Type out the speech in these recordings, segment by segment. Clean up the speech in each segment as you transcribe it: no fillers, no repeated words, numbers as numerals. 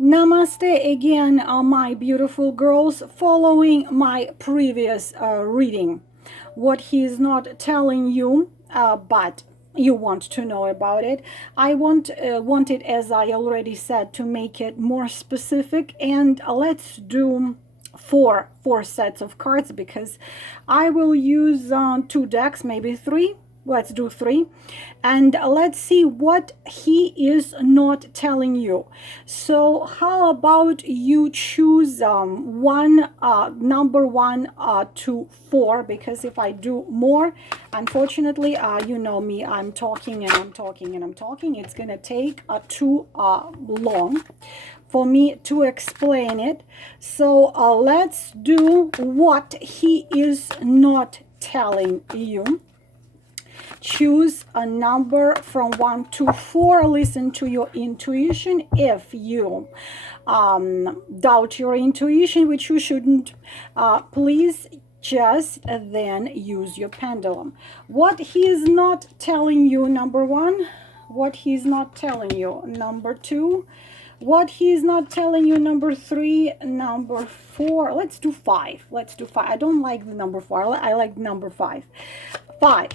Namaste again, my beautiful girls. Following my previous reading, what he is not telling you, but you want to know about it. I wanted, as I already said, to make it more specific, and let's do four sets of cards, because I will use two decks, maybe three. Let's do three, and let's see what he is not telling you. So how about you choose number one to four, because if I do more, unfortunately, you know me, I'm talking and I'm talking and I'm talking. It's gonna take too long for me to explain it. So let's do what he is not telling you. Choose a number from 1 to 4. Listen to your intuition. If you doubt your intuition, which you shouldn't, please just then use your pendulum. What he is not telling you, number 1. What he's not telling you, number 2. What he's not telling you, number 3. Number 4. Let's do 5. Let's do 5. I don't like the number 4. I like number 5. 5.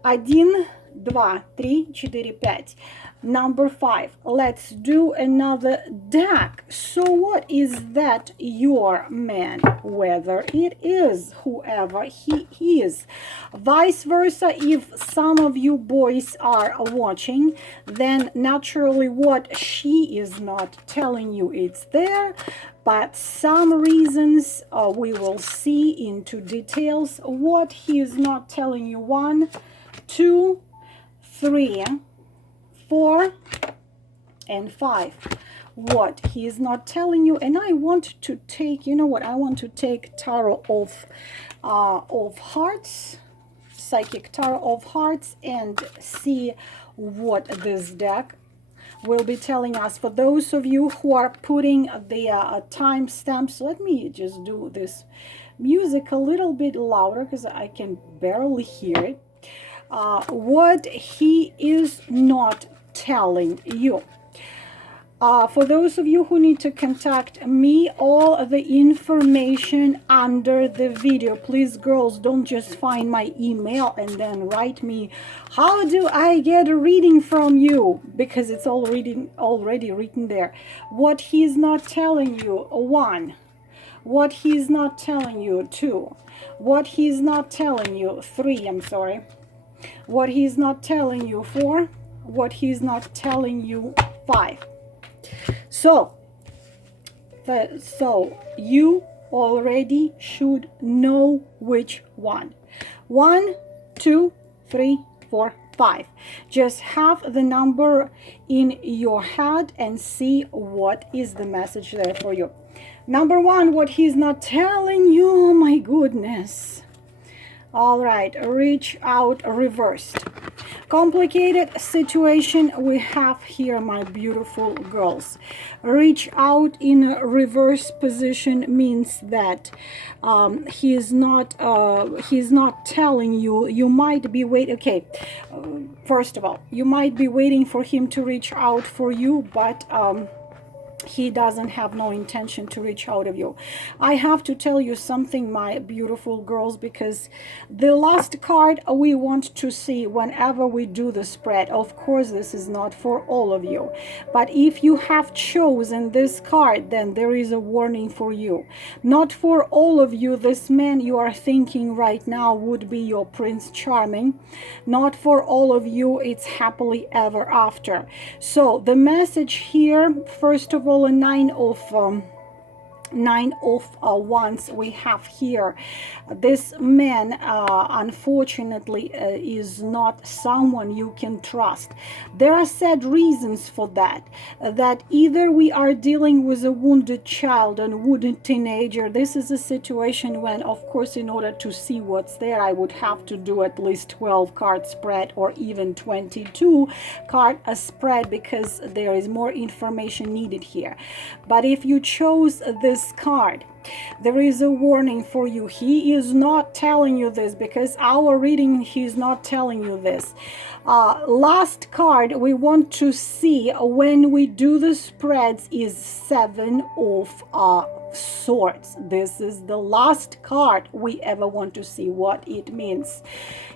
1, 2, 3, 4, 5. Number 5. Let's do another deck. So what is that your man, whether it is whoever he is? Vice versa, if some of you boys are watching, then naturally what she is not telling you, it's there. But some reasons we will see into details what he is not telling you. 1, 2, 3, 4, and 5. What he is not telling you. And I want to take, you know what, I want to take Tarot of Hearts, Psychic Tarot of Hearts, and see what this deck will be telling us. For those of you who are putting the timestamps, let me just do this music a little bit louder because I can barely hear it. What he is not telling you. For those of you who need to contact me, all the information under the video. Please, girls, don't just find my email and then write me, how do I get a reading from you? Because it's already written there. What he's not telling you, 1. What he's not telling you, 2. What he's not telling you, 3, I'm sorry. What he's not telling you, 4. What he's not telling you, 5. So you already should know which one. 1, 2, 3, 4, 5. Just have the number in your head and see what is the message there for you. Number 1, what he's not telling you, oh my goodness. All right, reach out reversed. Complicated situation we have here, my beautiful girls. Reach out in a reverse position means that he's not telling you. You might be waiting. Okay, first of all, you might be waiting for him to reach out for you, but he doesn't have no intention to reach out of you. I have to tell you something, my beautiful girls, because the last card we want to see whenever we do the spread, of course this is not for all of you, but if you have chosen this card, then there is a warning for you. Not for all of you, this man you are thinking right now would be your Prince Charming. Not for all of you, it's happily ever after. So the message here, first of all, a 9 of wands we have here. This man unfortunately is not someone you can trust. There are sad reasons for that, that either we are dealing with a wounded child and wounded teenager. This is a situation when, of course, in order to see what's there, I would have to do at least 12 card spread or even 22 card spread, because there is more information needed here. But if you chose this this card. There is a warning for you. He is not telling you this, because our reading, he's not telling you this. Last card we want to see when we do the spreads is Seven of Swords. This is the last card we ever want to see. What it means: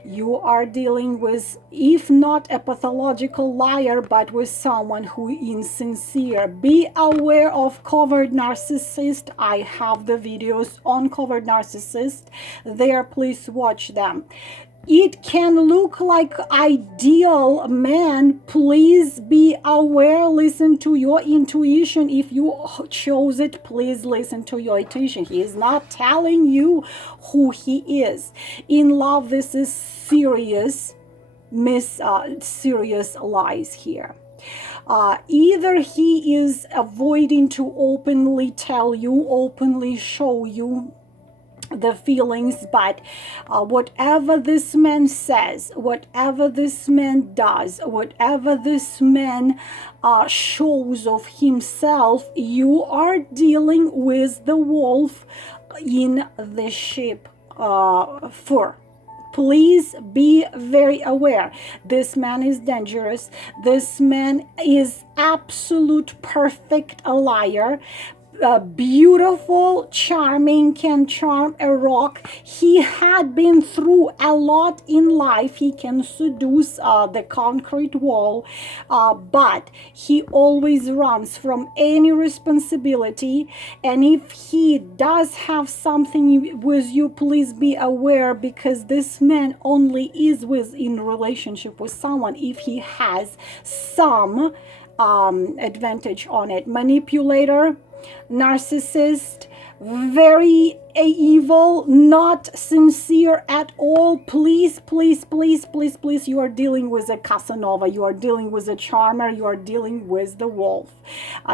you are dealing with, if not a pathological liar, but with someone who is insincere. Be aware of covert narcissist. I have the videos on covert narcissist there, please watch them. It can look like ideal man. Please be aware, listen to your intuition. If you chose it, please listen to your intuition. He is not telling you who he is. In love, this is serious, serious lies here. Either he is avoiding to openly tell you, openly show you the feelings, but whatever this man says, whatever this man does, whatever this man shows of himself, you are dealing with the wolf in the sheep fur. Please be very aware. This man is dangerous. This man is absolute perfect a liar. Beautiful, charming, can charm a rock. He had been through a lot in life. He can seduce the concrete wall, but he always runs from any responsibility. And if he does have something with you, please be aware, because this man only is in relationship with someone if he has some advantage on it. Manipulator, narcissist, very evil, not sincere at all. Please, please, please, please, please, you are dealing with a Casanova, you are dealing with a charmer, you are dealing with the wolf.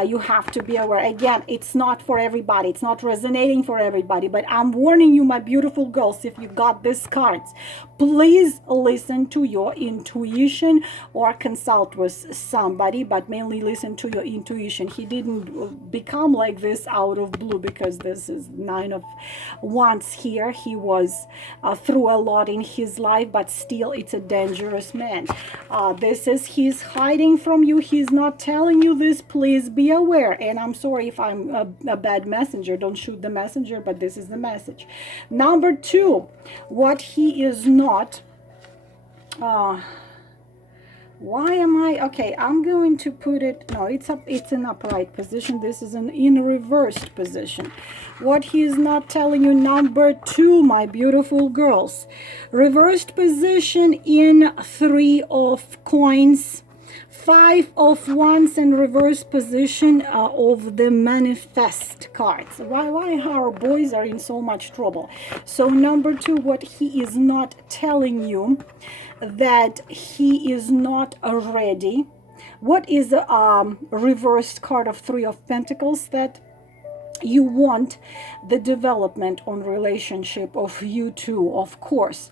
You have to be aware. Again, it's not for everybody, it's not resonating for everybody, but I'm warning you, my beautiful girls, if you got these cards, please listen to your intuition or consult with somebody, but mainly listen to your intuition. He didn't become like this out of blue, because this is Nine of Wands here. He was through a lot in his life, but still it's a dangerous man. This is, he's hiding from you, he's not telling you this. Please be aware. And I'm sorry if I'm a bad messenger, don't shoot the messenger, but this is the message. Number two, what he is not, why am I, okay, I'm going to put it, no, it's up, it's an upright position. This is an in reversed position. What he is not telling you, number two, my beautiful girls, reversed position in Three of Coins, Five of Wands, and reverse position of the Manifest cards. Why our boys are in so much trouble? So number two, what he is not telling you, that he is not ready. What is a reversed card of Three of Pentacles? That you want the development on relationship of you two, of course,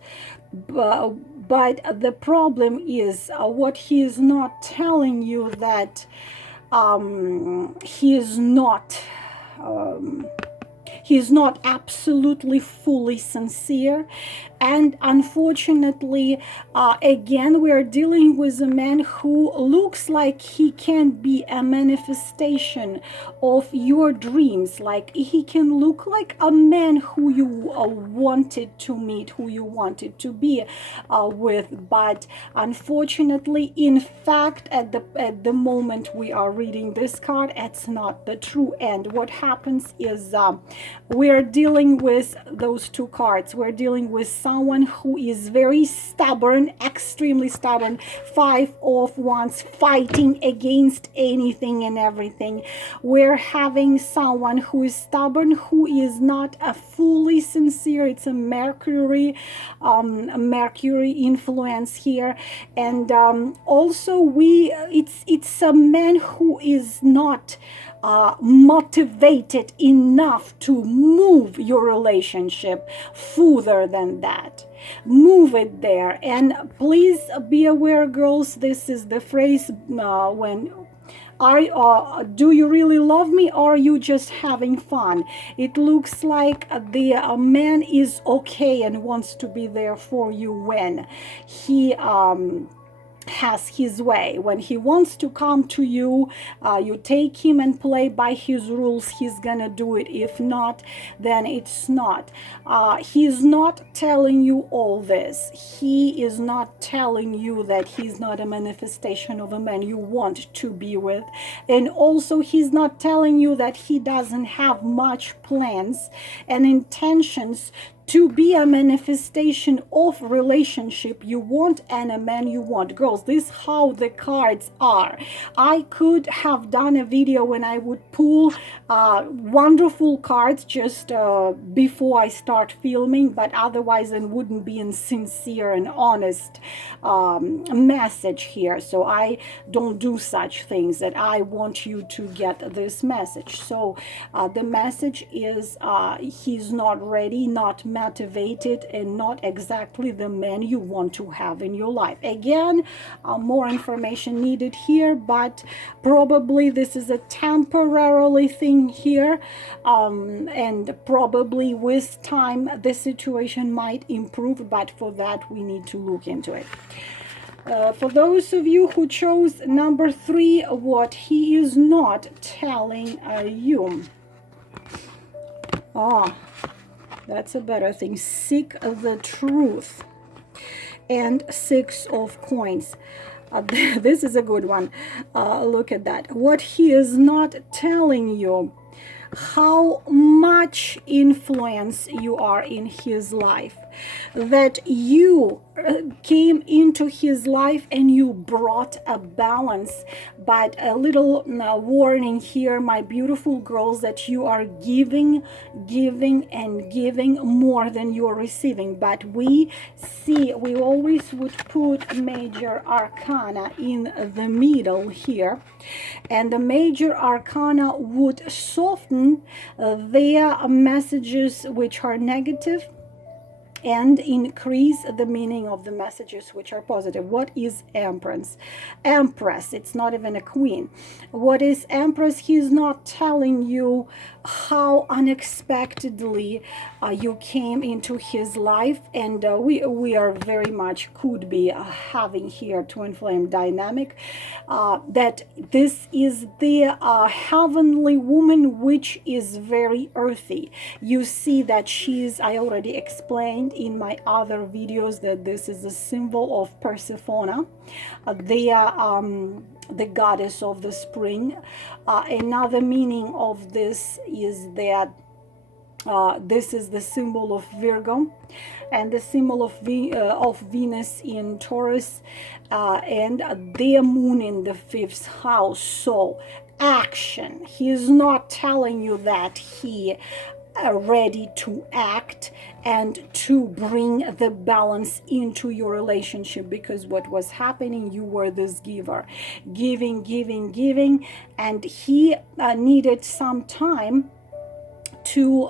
but the problem is what he is not telling you, that he is not absolutely fully sincere. And unfortunately, again, we are dealing with a man who looks like he can be a manifestation of your dreams. Like he can look like a man who you wanted to meet, who you wanted to be with. But unfortunately, in fact, at the moment we are reading this card, it's not the true end. What happens is we're dealing with those two cards. We're dealing with someone who is very stubborn, extremely stubborn. Five of Wands, fighting against anything and everything. We're having someone who is stubborn, who is not a fully sincere. It's a Mercury influence here. And also it's a man who is not motivated enough to move your relationship further than that. Move it there. And please be aware, girls, this is the phrase when Do you really love me, or are you just having fun? It looks like the man is okay and wants to be there for you when he has his way. When he wants to come to you, you take him and play by his rules, he's gonna do it. If not, then it's not. He's not telling you all this. He is not telling you that he's not a manifestation of a man you want to be with. And also, he's not telling you that he doesn't have much plans and intentions to be a manifestation of relationship you want and a man you want. Girls, this is how the cards are. I could have done a video when I would pull wonderful cards just before I start filming, but otherwise it wouldn't be a sincere and honest message here. So I don't do such things, that I want you to get this message. So the message is he's not ready, not motivated, and not exactly the man you want to have in your life. Again, more information needed here, but probably this is a temporarily thing here, and probably with time the situation might improve, but for that we need to look into it. For those of you who chose number 3, what he is not telling you. That's a better thing. Seek the truth. And 6 of coins. This is a good one. Look at that. What he is not telling you, how much influence you are in his life, that you came into his life and you brought a balance. But a little warning here, my beautiful girls, that you are giving and giving more than you are receiving. But we always would put major arcana in the middle here, and the major arcana would soften their messages which are negative and increase the meaning of the messages which are positive. What is Empress? Empress, it's not even a queen. What is Empress? He's not telling you how unexpectedly you came into his life, and we are very much could be having here twin flame dynamic, that this is the heavenly woman which is very earthy. You see that she's, I already explained in my other videos that this is a symbol of Persephone, the goddess of the spring. Another meaning of this is that this is the symbol of Virgo, and the symbol of Venus in Taurus, and the moon in the 5th house. So action. He is not telling you that he ready to act and to bring the balance into your relationship, because what was happening, you were this giver, giving, and he needed some time to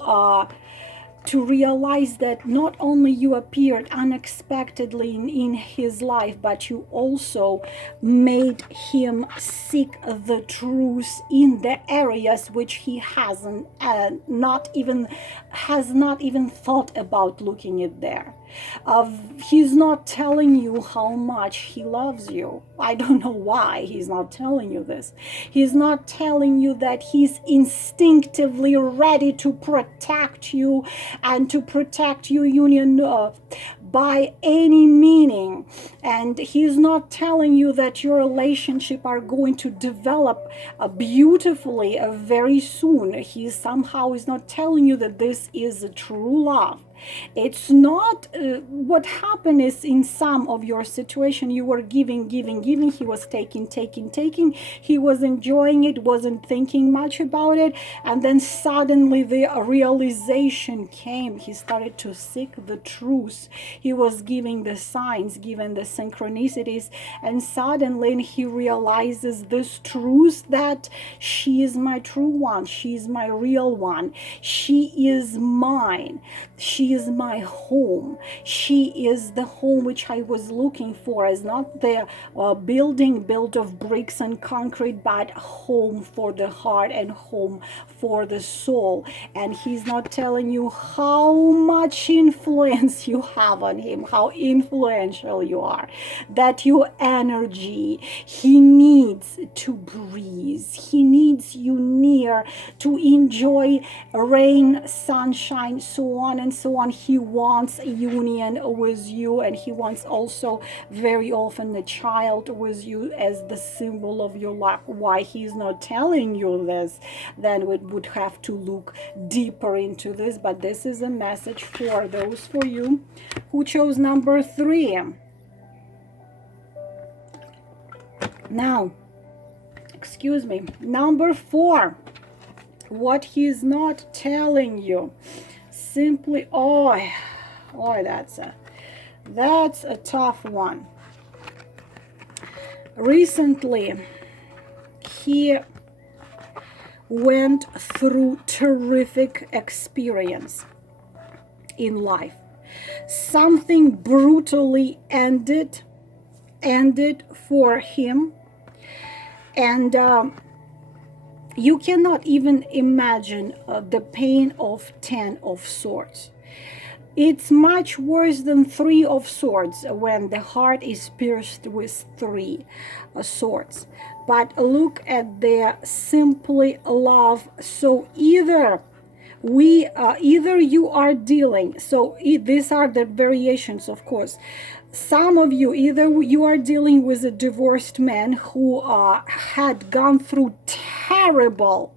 realize that not only you appeared unexpectedly in his life, but you also made him seek the truth in the areas which he hasn't not even thought about looking at there. He's not telling you how much he loves you. I don't know why he's not telling you this. He's not telling you that he's instinctively ready to protect you and to protect your union by any meaning. And he's not telling you that your relationship are going to develop beautifully very soon. He somehow is not telling you that this is a true love. It's not what happened is, in some of your situation, you were giving, he was taking, he was enjoying it, wasn't thinking much about it, and then suddenly the realization came. He started to seek the truth. he was giving the signs, given the synchronicities, and suddenly he realizes this truth that she is my true one, she is my real one, she is mine, she is my home, she is the home which I was looking for, as not the building built of bricks and concrete, but home for the heart and home for the soul. And he's not telling you how much influence you have on him, how influential you are, that your energy, he needs to breathe, he needs you near to enjoy rain, sunshine, so on and so on. He wants a union with you, and he wants also very often a child with you as the symbol of your luck. Why he's not telling you this, then we would have to look deeper into this, but this is a message for those for you who chose number 3. Now, excuse me, number 4, what he's not telling you, simply, that's a tough one. Recently, he went through terrific experience in life. Something brutally ended for him, and you cannot even imagine the pain of 10 of swords. It's much worse than 3 of swords when the heart is pierced with 3 swords. But look at the simply love. So either you are dealing, so these are the variations, of course. Some of you, either you are dealing with a divorced man who had gone through terrible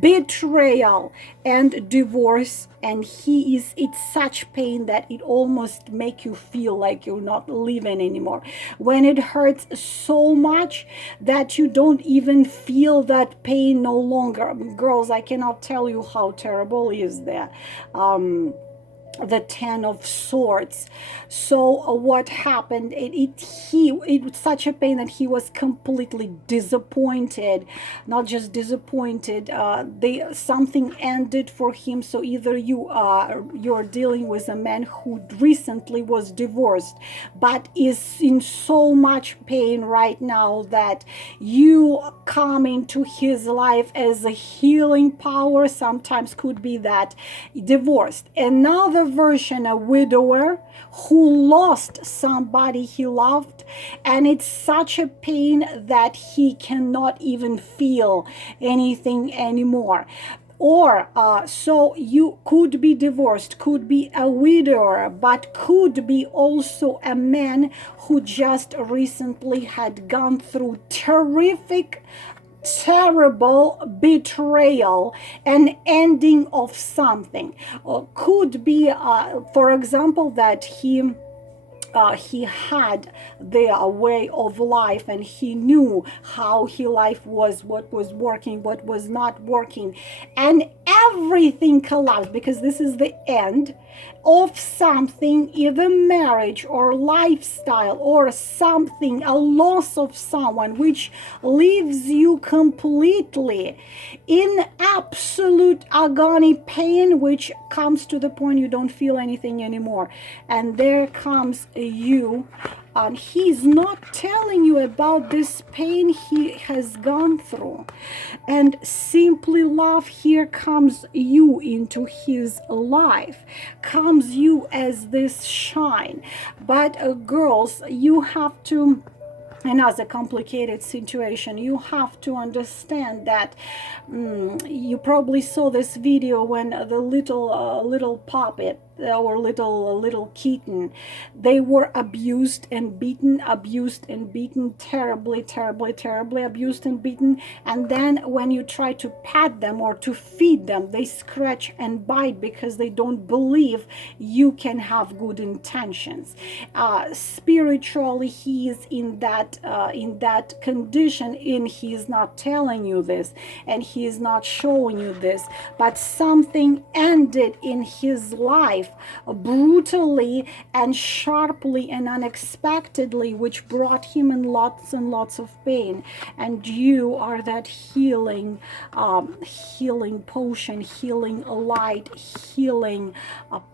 betrayal and divorce, and it's such pain that it almost make you feel like you're not living anymore, when it hurts so much that you don't even feel that pain no longer. Girls, I cannot tell you how terrible is that. The 10 of swords. So what happened, it was such a pain that he was completely disappointed, not just disappointed, something ended for him. So either you're dealing with a man who recently was divorced but is in so much pain right now that you come into his life as a healing power. Sometimes could be that divorced. Another version, a widower who lost somebody he loved, and it's such a pain that he cannot even feel anything anymore. Or so you could be divorced, could be a widower, but could be also a man who just recently had gone through terrible betrayal and ending of something. Could be for example, that he had their way of life, and he knew how his life was, what was working, what was not working, and everything collapsed, because this is the end of something, either marriage or lifestyle or something, a loss of someone, which leaves you completely in absolute agony, pain, which comes to the point you don't feel anything anymore. And there comes you, and he's not telling you about this pain he has gone through. And simply love, here comes you into his life, comes you as this shine. But girls, you have to, and as a complicated situation, you have to understand that you probably saw this video when the little puppet or little kitten, they were abused and beaten, terribly abused and beaten. And then when you try to pat them or to feed them, they scratch and bite because they don't believe you can have good intentions. Spiritually, he is in that condition, and he is not telling you this, and he is not showing you this, but something ended in his life life brutally and sharply and unexpectedly, which brought him in lots and lots of pain. And you are that healing, healing potion, healing light, healing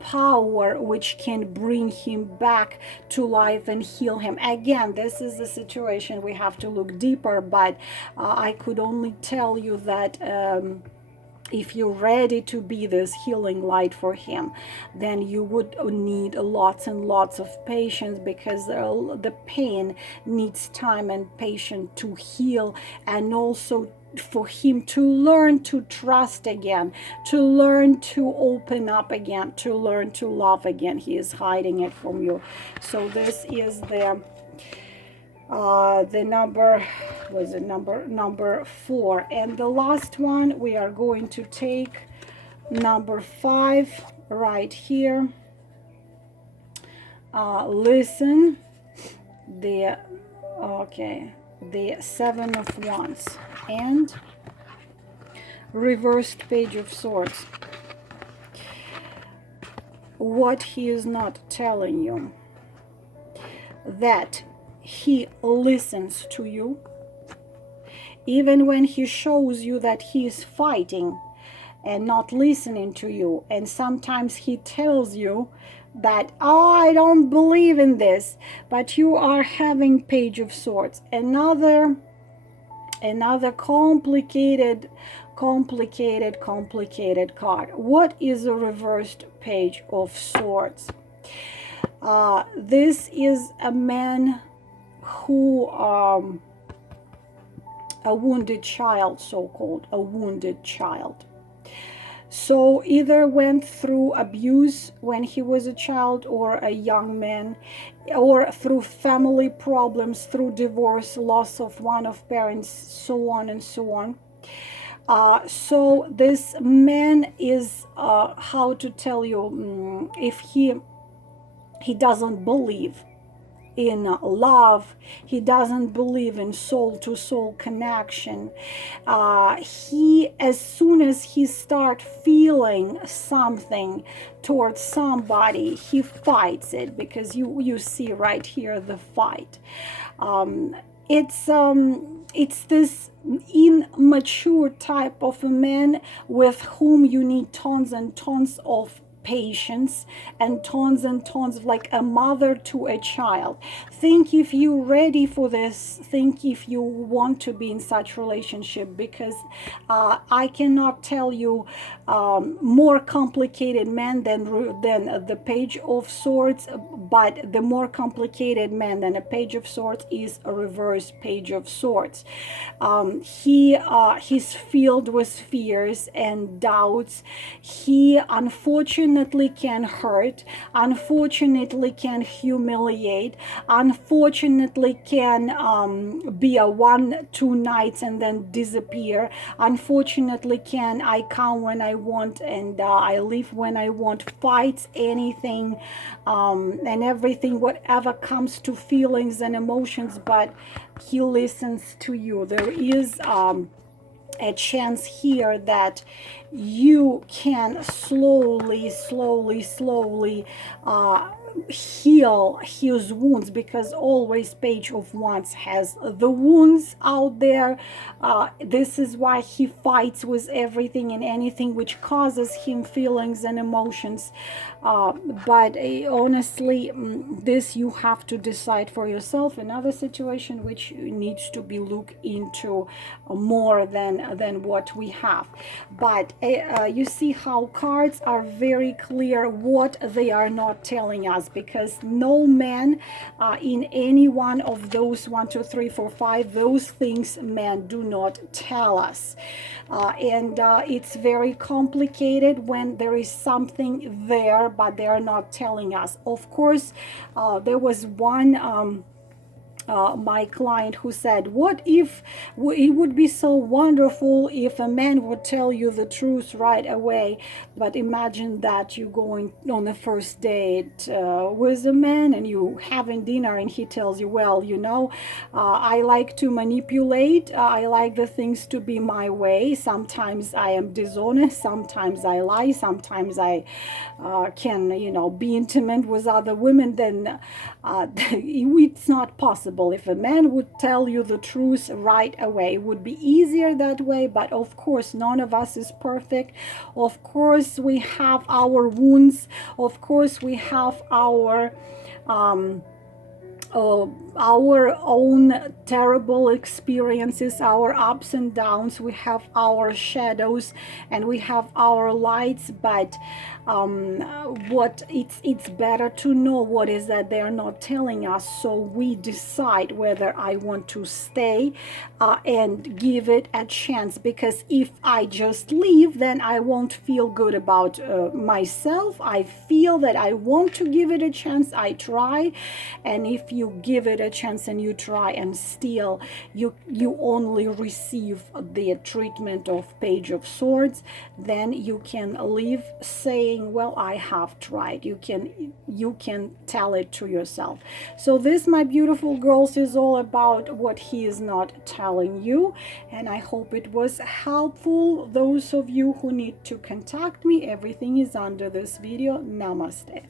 power, which can bring him back to life and heal him. Again, this is the situation. We have to look deeper, but I could only tell you that if you're ready to be this healing light for him, then you would need lots and lots of patience, because the pain needs time and patience to heal, and also for him to learn to trust again, to learn to open up again, to learn to love again. He is hiding it from you. So this is the number was it number 4, and the last one we are going to take number 5 right here. Listen, the 7 of Wands and reversed Page of Swords. What he is not telling you, that he listens to you, even when he shows you that he is fighting and not listening to you. And sometimes he tells you that, oh, I don't believe in this, but you are having Page of Swords, another complicated card. What is a reversed Page of Swords? This is a man who, a wounded child, so-called a wounded child. So either went through abuse when he was a child or a young man, or through family problems, through divorce, loss of one of parents, so on and so on. So this man is, how to tell you, if he doesn't believe in love, he doesn't believe in soul-to-soul connection. He, as soon as he start feeling something towards somebody, he fights it, because you see right here the fight. It's this immature type of a man with whom you need tons and tons of patience and tons of, like a mother to a child. Think if you're ready for this, think if you want to be in such relationship, because I cannot tell you more complicated man than the Page of Swords, but the more complicated man than a Page of Swords is a reverse Page of Swords. He's filled with fears and doubts. He unfortunately can hurt, unfortunately can humiliate, unfortunately can be a 1-2 nights and then disappear, unfortunately can I come when I want and I leave when I want, fights anything and everything, whatever comes to feelings and emotions, but he listens to you. There is a chance here that you can slowly heal his wounds, because always Page of Wands has the wounds out there. This is why he fights with everything and anything which causes him feelings and emotions. But honestly, this you have to decide for yourself. Another situation which needs to be looked into more than what we have. But you see how cards are very clear what they are not telling us, because no man in any one of those 1, 2, 3, 4, 5, those things men do not tell us. And it's very complicated when there is something there, but they are not telling us. Of course, there was one my client who said, what if it would be so wonderful if a man would tell you the truth right away? But imagine that you're going on the first date with a man and you having dinner and he tells you, well, you know, I like to manipulate, I like the things to be my way, sometimes I am dishonest, sometimes I lie, sometimes I can, you know, be intimate with other women. Then it's not possible. If a man would tell you the truth right away, it would be easier that way. But of course, none of us is perfect. Of course, we have our wounds. Of course, we have our own terrible experiences, our ups and downs. We have our shadows and we have our lights. But what it's better to know what is that they're not telling us, so we decide whether I want to stay and give it a chance. Because if I just leave, then I won't feel good about myself. I feel that I want to give it a chance. I try. And if you give it a chance and you try and still you only receive the treatment of Page of Swords, then you can leave saying, well, I have tried. You can tell it to yourself. So this, my beautiful girls, is all about what he is not telling you, and I hope it was helpful. Those of you who need to contact me, everything is under this video. Namaste.